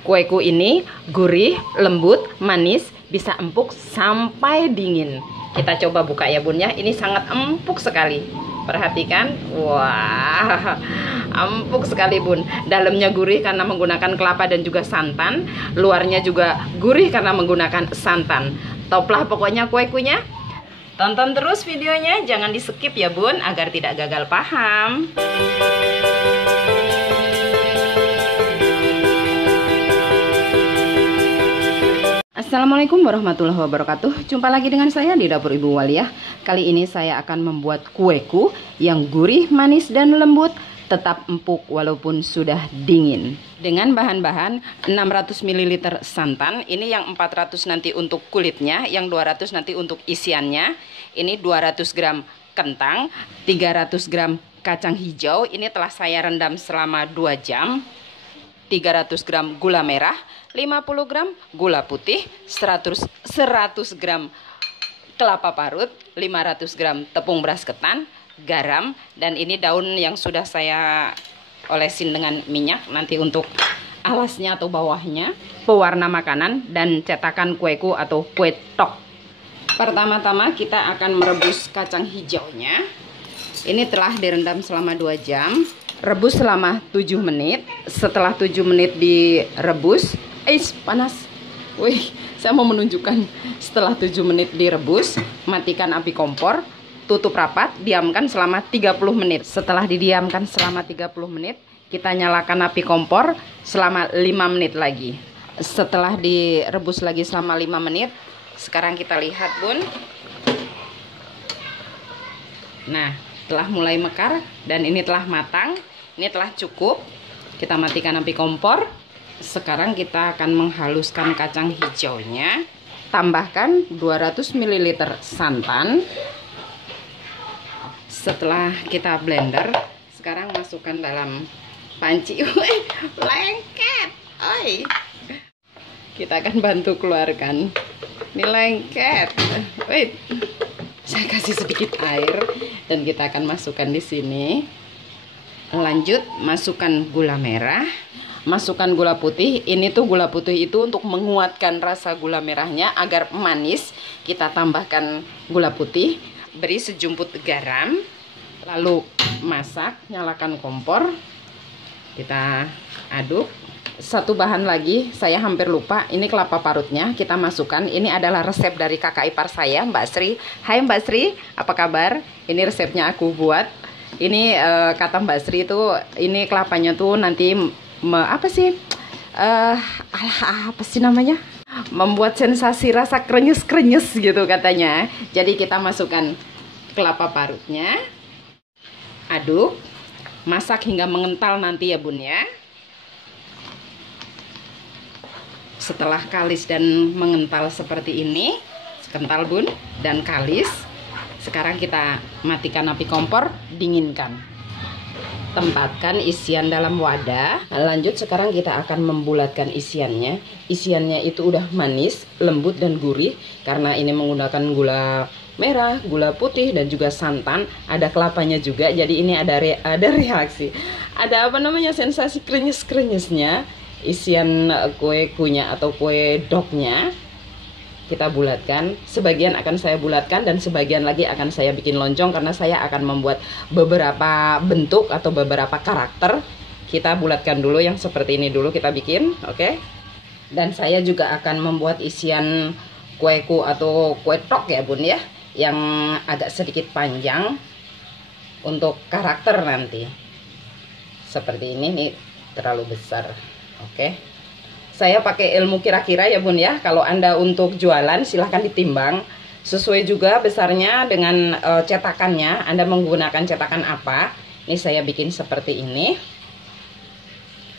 Kueku ini gurih, lembut, manis, bisa empuk sampai dingin. Kita coba buka ya bun ya. Ini sangat empuk sekali. Perhatikan. Wah, empuk sekali bun. Dalamnya gurih karena menggunakan kelapa dan juga santan. Luarnya juga gurih karena menggunakan santan. Top lah pokoknya kuekunya. Tonton terus videonya, jangan di skip ya bun, agar tidak gagal paham. Assalamualaikum warahmatullahi wabarakatuh. Jumpa lagi dengan saya di dapur Ibu Waliah. Kali ini saya akan membuat kueku yang gurih, manis, dan lembut, tetap empuk walaupun sudah dingin. Dengan bahan-bahan 600 ml santan, ini yang 400 nanti untuk kulitnya, yang 200 nanti untuk isiannya. Ini 200 gram kentang, 300 gram kacang hijau, ini telah saya rendam selama 2 jam. 300 gram gula merah, 50 gram gula putih, 100 gram kelapa parut, 500 gram tepung beras ketan, garam, dan ini daun yang sudah saya olesin dengan minyak nanti untuk alasnya atau bawahnya, pewarna makanan, dan cetakan kueku atau kue tok. Pertama-tama kita akan merebus kacang hijaunya. Ini telah direndam selama 2 jam. Rebus selama 7 menit. Setelah 7 menit direbus, panas. Wih, saya mau menunjukkan. Setelah 7 menit direbus, matikan api kompor, tutup rapat, diamkan selama 30 menit. Setelah didiamkan selama 30 menit, kita nyalakan api kompor selama 5 menit lagi. Setelah direbus lagi selama 5 menit, sekarang kita lihat bun. Nah, telah mulai mekar dan ini telah matang. Ini telah cukup. Kita matikan api kompor. Sekarang kita akan menghaluskan kacang hijaunya. Tambahkan 200 ml santan. Setelah kita blender, sekarang masukkan dalam panci. Lengket. Oi. Kita akan bantu keluarkan. Ini lengket. Wait. Saya kasih sedikit air dan kita akan masukkan di sini. Lanjut, masukkan gula merah, masukkan gula putih. Ini tuh gula putih itu untuk menguatkan rasa gula merahnya agar manis. Kita tambahkan gula putih, beri sejumput garam, lalu masak, nyalakan kompor. Kita aduk. Satu bahan lagi, saya hampir lupa, ini kelapa parutnya kita masukkan. Ini adalah resep dari kakak ipar saya, Mbak Sri. Hai Mbak Sri, apa kabar? Ini resepnya aku buat. Ini kata Mbak Sri itu, ini kelapanya tuh nanti apa sih namanya? Membuat sensasi rasa krenyes-krenyes gitu katanya. Jadi kita masukkan kelapa parutnya, aduk, masak hingga mengental nanti ya bun ya. Setelah kalis dan mengental seperti ini, kental bun dan kalis, sekarang kita matikan api kompor, dinginkan. Tempatkan isian dalam wadah. Lanjut sekarang kita akan membulatkan isiannya. Isiannya itu udah manis, lembut dan gurih karena ini menggunakan gula merah, gula putih dan juga santan. Ada kelapanya juga. Jadi ini ada reaksi. Ada apa namanya, sensasi krenyes-krenyesnya. Isian kuenya atau kue doknya kita bulatkan. Sebagian akan saya bulatkan dan sebagian lagi akan saya bikin loncong karena saya akan membuat beberapa bentuk atau beberapa karakter. Kita bulatkan dulu yang seperti ini dulu kita bikin, oke? Dan saya juga akan membuat isian kueku atau kue tok ya bun ya, yang agak sedikit panjang untuk karakter nanti. Seperti ini nih, terlalu besar. Oke, saya pakai ilmu kira-kira ya bun ya. Kalau Anda untuk jualan silahkan ditimbang sesuai juga besarnya dengan cetakannya. Anda menggunakan cetakan apa? Ini saya bikin seperti ini.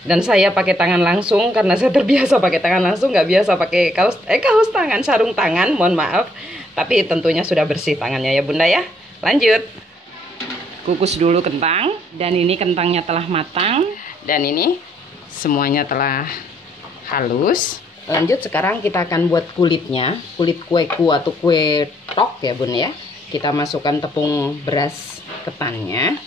Dan saya pakai tangan langsung karena saya terbiasa pakai tangan langsung, nggak biasa pakai kaos tangan, sarung tangan, mohon maaf. Tapi tentunya sudah bersih tangannya ya bunda ya. Lanjut, kukus dulu kentang. Dan ini kentangnya telah matang. Dan ini semuanya telah halus. Lanjut sekarang kita akan buat kulitnya, kulit kueku atau kue tok ya bun ya. Kita masukkan tepung beras ketannya.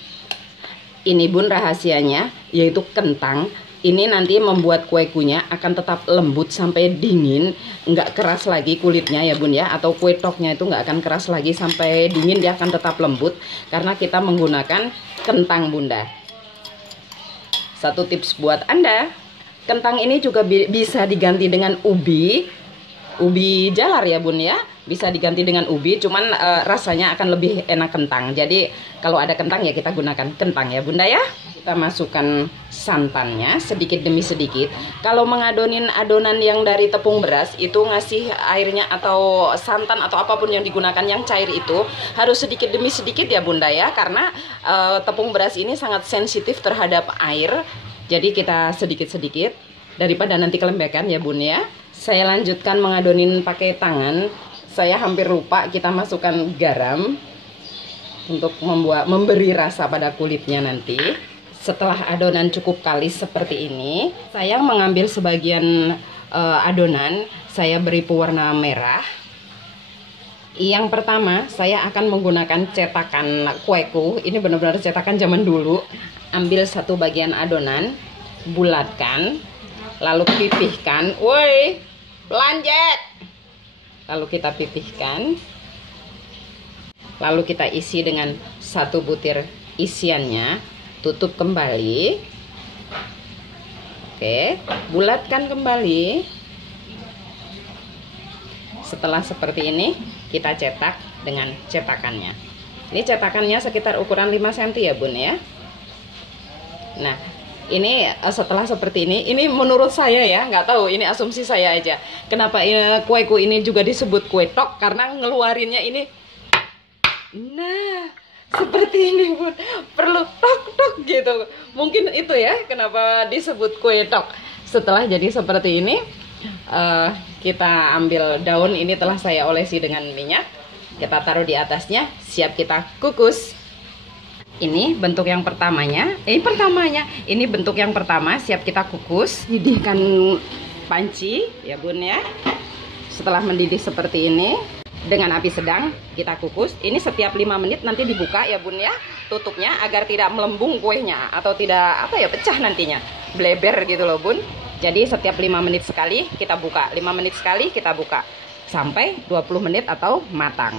Ini bun rahasianya, yaitu kentang Ini nanti membuat kue kuenya akan tetap lembut sampai dingin, nggak keras lagi kulitnya ya bun ya, atau kue toknya itu nggak akan keras lagi sampai dingin, dia akan tetap lembut karena kita menggunakan kentang bunda. Satu tips buat Anda, kentang ini juga bisa diganti dengan ubi jalar ya bun ya, bisa diganti dengan ubi, cuman rasanya akan lebih enak kentang. Jadi kalau ada kentang ya kita gunakan kentang ya bunda ya. Kita masukkan santannya sedikit demi sedikit. Kalau mengadonin adonan yang dari tepung beras itu ngasih airnya atau santan atau apapun yang digunakan yang cair itu harus sedikit demi sedikit ya bunda ya, karena tepung beras ini sangat sensitif terhadap air. Jadi kita sedikit-sedikit daripada nanti kelembekan ya bun ya. Saya lanjutkan mengadonin pakai tangan. Saya hampir lupa kita masukkan garam untuk memberi rasa pada kulitnya nanti. Setelah adonan cukup kalis seperti ini, saya mengambil sebagian adonan, saya beri pewarna merah. Yang pertama, saya akan menggunakan cetakan kueku. Ini benar-benar cetakan zaman dulu. Ambil satu bagian adonan, bulatkan, lalu pipihkan. Woi, lanjut. Lalu kita pipihkan. Lalu kita isi dengan satu butir isiannya. Tutup kembali. Oke, bulatkan kembali. Setelah seperti ini, kita cetak dengan cetakannya. Ini cetakannya sekitar ukuran 5 cm ya bun ya. Nah, ini setelah seperti ini menurut saya ya, nggak tahu, ini asumsi saya aja. Kenapa kueku ini juga disebut kue tok? Karena ngeluarinnya ini, nah seperti ini bun, perlu tok-tok gitu. Mungkin itu ya kenapa disebut kue tok. Setelah jadi seperti ini, kita ambil daun, ini telah saya olesi dengan minyak. Kita taruh di atasnya, siap kita kukus. Ini bentuk yang pertamanya. Ini bentuk yang pertama, siap kita kukus. Didihkan panci ya bun ya. Setelah mendidih seperti ini, dengan api sedang kita kukus. Ini setiap 5 menit nanti dibuka ya bun ya, tutupnya agar tidak melembung kuenya atau tidak pecah nantinya, bleber gitu loh bun. Jadi setiap 5 menit sekali kita buka, 5 menit sekali kita buka sampai 20 menit atau matang.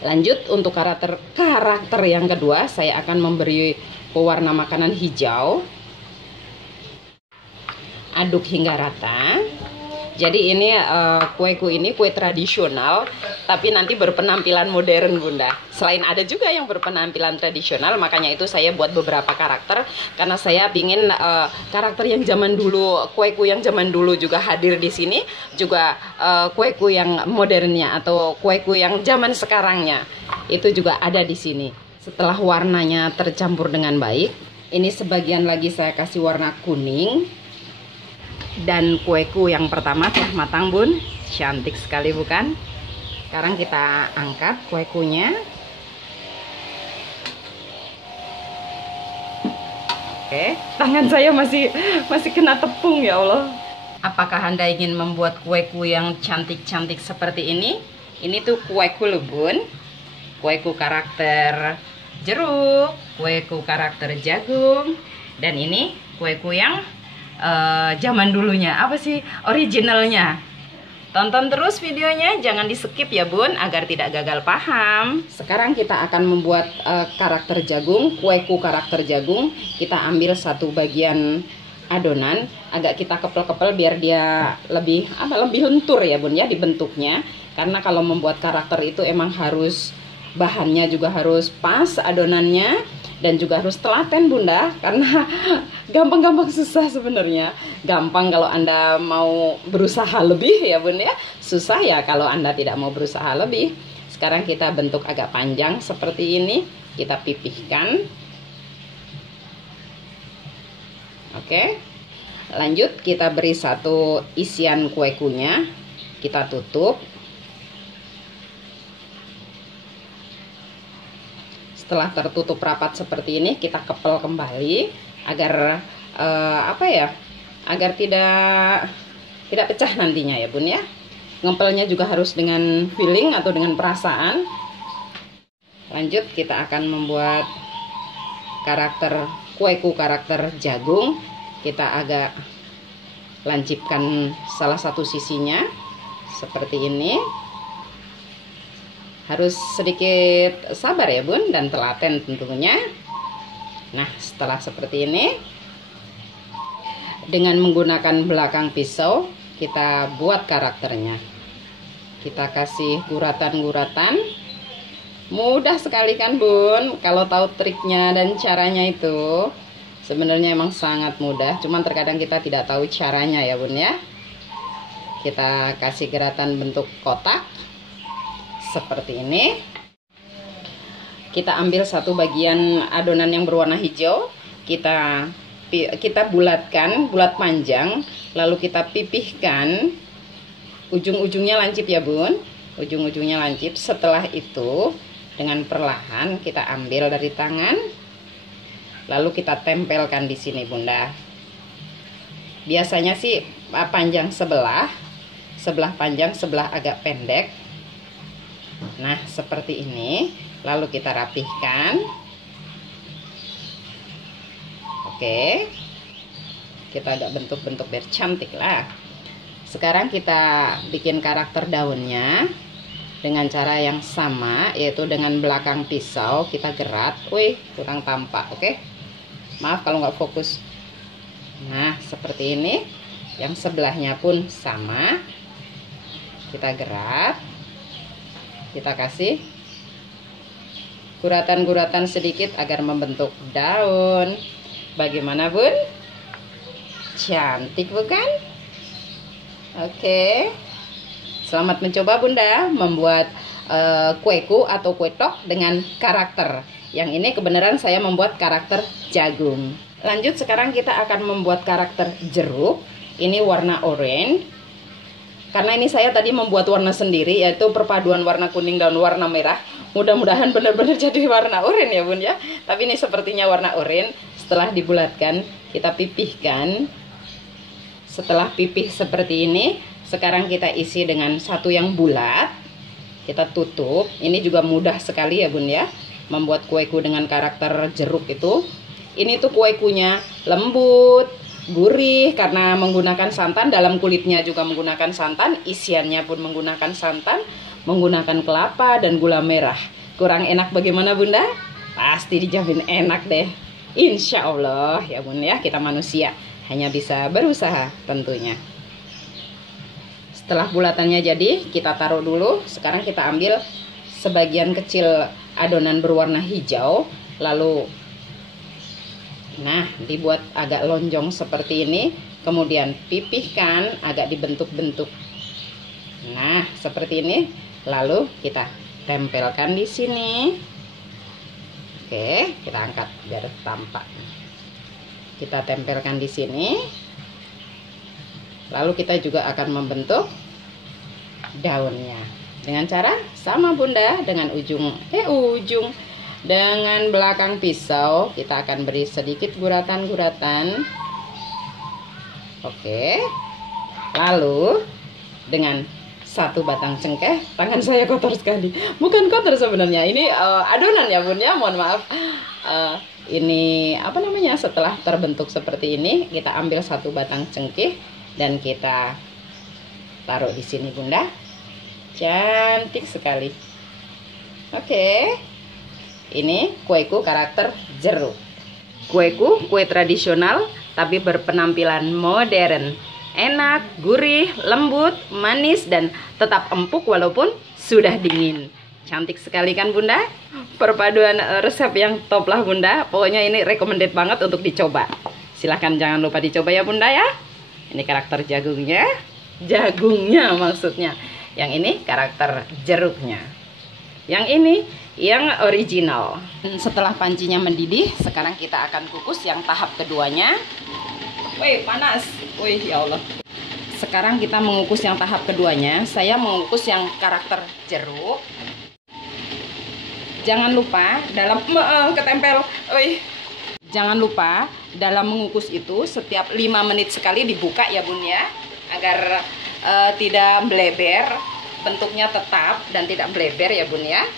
Lanjut untuk karakter yang kedua, saya akan memberi pewarna makanan hijau. Aduk hingga rata. Jadi ini kueku ini kue tradisional, tapi nanti berpenampilan modern bunda. Selain ada juga yang berpenampilan tradisional, makanya itu saya buat beberapa karakter. Karena saya pingin karakter yang zaman dulu, kueku yang zaman dulu juga hadir di sini. Juga kueku yang modernnya atau kueku yang zaman sekarangnya, itu juga ada di sini. Setelah warnanya tercampur dengan baik, ini sebagian lagi saya kasih warna kuning. Dan kueku yang pertama telah matang bun, cantik sekali bukan? Sekarang kita angkat kuekunya. Oke, tangan saya masih kena tepung ya Allah. Apakah Anda ingin membuat kueku yang cantik-cantik seperti ini? Ini tuh kueku loh bun. Kueku karakter jeruk, kueku karakter jagung, dan ini kueku yang zaman dulunya, apa sih originalnya. Tonton terus videonya, jangan di skip ya bun, agar tidak gagal paham. Sekarang kita akan membuat karakter jagung, kueku karakter jagung. Kita ambil satu bagian adonan, agak kita kepel-kepel biar dia lebih lentur ya bun ya dibentuknya. Karena kalau membuat karakter itu emang harus bahannya juga harus pas adonannya, dan juga harus telaten bunda, karena gampang-gampang susah sebenarnya. Gampang kalau Anda mau berusaha lebih ya bun ya, susah ya kalau Anda tidak mau berusaha lebih. Sekarang kita bentuk agak panjang seperti ini, kita pipihkan. Oke, lanjut kita beri satu isian kuekunya, kita tutup. Setelah tertutup rapat seperti ini, kita kepel kembali agar agar tidak pecah nantinya ya bun ya. Ngepelnya juga harus dengan feeling atau dengan perasaan. Lanjut kita akan membuat karakter kueku karakter jagung, kita agak lancipkan salah satu sisinya seperti ini. Harus sedikit sabar ya Bun, dan telaten tentunya. Nah, setelah seperti ini, dengan menggunakan belakang pisau kita buat karakternya. Kita kasih guratan-guratan. Mudah sekali kan Bun, kalau tahu triknya dan caranya itu. Sebenarnya emang sangat mudah, cuman terkadang kita tidak tahu caranya ya Bun ya. Kita kasih guratan bentuk kotak seperti ini. Kita ambil satu bagian adonan yang berwarna hijau, kita bulatkan, bulat panjang, lalu kita pipihkan. Ujung-ujungnya lancip ya Bun, ujung-ujungnya lancip. Setelah itu dengan perlahan kita ambil dari tangan, lalu kita tempelkan di sini Bunda. Biasanya sih panjang sebelah panjang, sebelah agak pendek. Nah, seperti ini. Lalu kita rapihkan. Oke. Kita agak bentuk-bentuk biar cantik lah. Sekarang kita bikin karakter daunnya dengan cara yang sama, yaitu dengan belakang pisau kita gerat. Wih, kurang tampak. Oke. Maaf kalau nggak fokus. Nah, seperti ini. Yang sebelahnya pun sama. Kita gerat. Kita kasih guratan-guratan sedikit agar membentuk daun. Bagaimana Bun? Cantik bukan? Oke. Selamat mencoba Bunda membuat kueku atau kue tok dengan karakter. Yang ini kebenaran saya membuat karakter jagung. Lanjut, sekarang kita akan membuat karakter jeruk. Ini warna oranye. Karena ini saya tadi membuat warna sendiri, yaitu perpaduan warna kuning dan warna merah. Mudah-mudahan benar-benar jadi warna oranye ya Bun ya. Tapi ini sepertinya warna oranye. Setelah dibulatkan, kita pipihkan. Setelah pipih seperti ini, sekarang kita isi dengan satu yang bulat. Kita tutup. Ini juga mudah sekali ya Bun ya, membuat kueku dengan karakter jeruk itu. Ini tuh kuekunya lembut, gurih karena menggunakan santan. Dalam kulitnya juga menggunakan santan, isiannya pun menggunakan santan, menggunakan kelapa dan gula merah. Kurang enak bagaimana Bunda? Pasti dijamin enak deh, insya Allah ya Bun ya. Kita manusia hanya bisa berusaha tentunya. Setelah bulatannya jadi, kita taruh dulu. Sekarang kita ambil sebagian kecil adonan berwarna hijau, lalu nah, dibuat agak lonjong seperti ini. Kemudian pipihkan, agak dibentuk-bentuk. Nah, seperti ini. Lalu kita tempelkan di sini. Oke, kita angkat biar tampak. Kita tempelkan di sini. Lalu kita juga akan membentuk daunnya. Dengan cara sama Bunda, dengan ujung dengan belakang pisau kita akan beri sedikit guratan-guratan. Oke. Lalu dengan satu batang cengkeh, tangan saya kotor sekali. Bukan kotor sebenarnya, ini adonan ya Bun ya, mohon maaf. Ini apa namanya, setelah terbentuk seperti ini, kita ambil satu batang cengkeh dan kita taruh di sini Bunda. Cantik sekali. Oke. Ini kueku karakter jeruk. Kueku kue tradisional tapi berpenampilan modern. Enak, gurih, lembut, manis dan tetap empuk walaupun sudah dingin. Cantik sekali kan Bunda? Perpaduan resep yang top lah Bunda. Pokoknya ini recommended banget untuk dicoba. Silahkan jangan lupa dicoba ya Bunda ya. Ini karakter jagungnya. Jagungnya maksudnya. Yang ini karakter jeruknya. Yang ini yang original. Setelah pancinya mendidih, sekarang kita akan kukus yang tahap keduanya. Wih, panas. Wih, ya Allah. Sekarang kita mengukus yang tahap keduanya. Saya mengukus yang karakter jeruk. Jangan lupa dalam ketempel. Wih. Jangan lupa dalam mengukus itu setiap 5 menit sekali dibuka ya Bun ya, agar tidak meleber, bentuknya tetap dan tidak meleber ya Bun ya.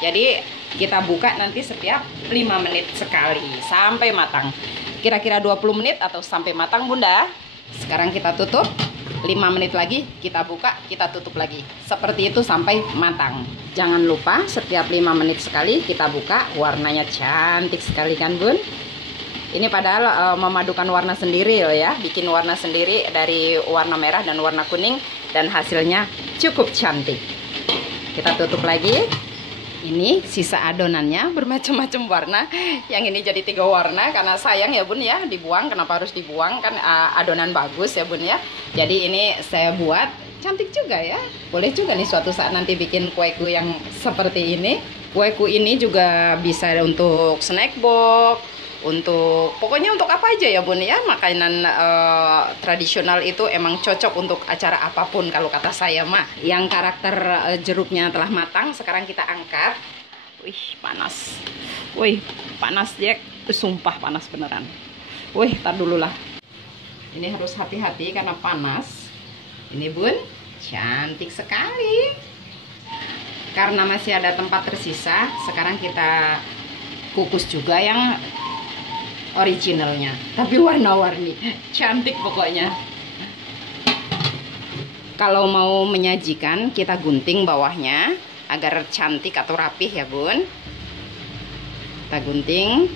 Jadi Kita buka nanti setiap 5 menit sekali sampai matang. Kira-kira 20 menit atau sampai matang Bunda. Sekarang kita tutup. 5 menit lagi kita buka, kita tutup lagi. Seperti itu sampai matang. Jangan lupa setiap 5 menit sekali kita buka. Warnanya cantik sekali kan Bun. Ini padahal memadukan warna sendiri loh ya. Bikin warna sendiri dari warna merah dan warna kuning. Dan hasilnya cukup cantik. Kita tutup lagi. Ini sisa adonannya bermacam-macam warna. Yang ini jadi 3 warna karena sayang ya Bun ya, dibuang. Kenapa harus dibuang? Kan adonan bagus ya Bun ya. Jadi ini saya buat cantik juga ya. Boleh juga nih suatu saat nanti bikin kueku yang seperti ini. Kueku ini juga bisa untuk snack box, untuk pokoknya untuk apa aja ya Bun ya. Makanan tradisional itu emang cocok untuk acara apapun kalau kata saya mah. Yang karakter jeruknya telah matang, sekarang kita angkat. Wih panas, wih panas Jack, sumpah panas beneran. Wih tar dulu lah, ini harus hati-hati karena panas. Ini Bun, cantik sekali. Karena masih ada tempat tersisa, sekarang kita kukus juga yang originalnya, tapi warna-warni, cantik pokoknya. Kalau mau menyajikan, kita gunting bawahnya agar cantik atau rapih ya Bun. Kita gunting.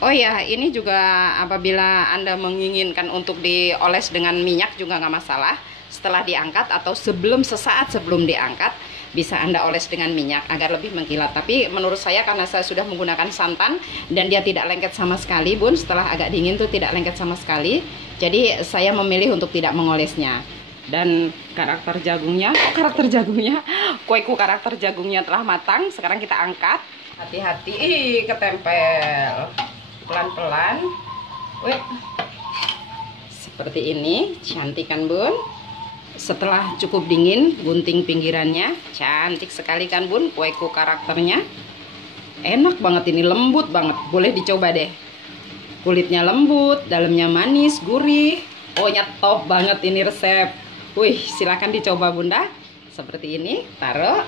Oh ya, ini juga apabila Anda menginginkan untuk dioles dengan minyak juga nggak masalah. Setelah diangkat atau sesaat sebelum diangkat, bisa Anda oles dengan minyak agar lebih mengkilat. Tapi menurut saya karena saya sudah menggunakan santan dan dia tidak lengket sama sekali Bun, setelah agak dingin tuh tidak lengket sama sekali. Jadi saya memilih untuk tidak mengolesnya. Dan karakter jagungnya, kueku karakter jagungnya telah matang. Sekarang kita angkat. Hati-hati, ketempel. Pelan-pelan. Wih. Seperti ini, cantik kan Bun? Setelah cukup dingin, gunting pinggirannya. Cantik sekali kan Bun, kueku karakternya. Enak banget ini, lembut banget. Boleh dicoba deh. Kulitnya lembut, dalamnya manis, gurih. Pokoknya top banget ini resep. Wih, silakan dicoba Bunda. Seperti ini, taruh.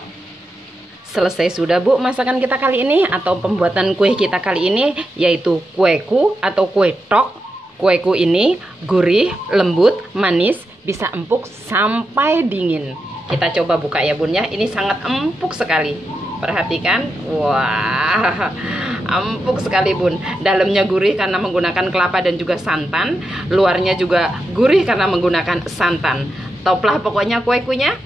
Selesai sudah Bu masakan kita kali ini atau pembuatan kue kita kali ini, yaitu kueku atau kue tok. Kueku ini gurih, lembut, manis, bisa empuk sampai dingin. Kita coba buka ya Bun ya. Ini sangat empuk sekali. Perhatikan. Wah, empuk sekali Bun. Dalamnya gurih karena menggunakan kelapa dan juga santan. Luarnya juga gurih karena menggunakan santan. Toplah pokoknya kuekunya.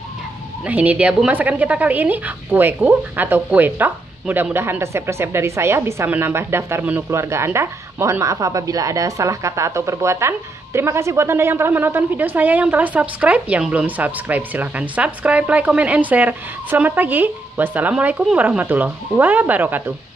Nah ini dia Bu masakan kita kali ini, kueku atau kue tok. Mudah-mudahan resep-resep dari saya bisa menambah daftar menu keluarga Anda. Mohon maaf apabila ada salah kata atau perbuatan. Terima kasih buat Anda yang telah menonton video saya, yang telah subscribe. Yang belum subscribe silahkan subscribe, like, comment, and share. Selamat pagi. Wassalamualaikum warahmatullahi wabarakatuh.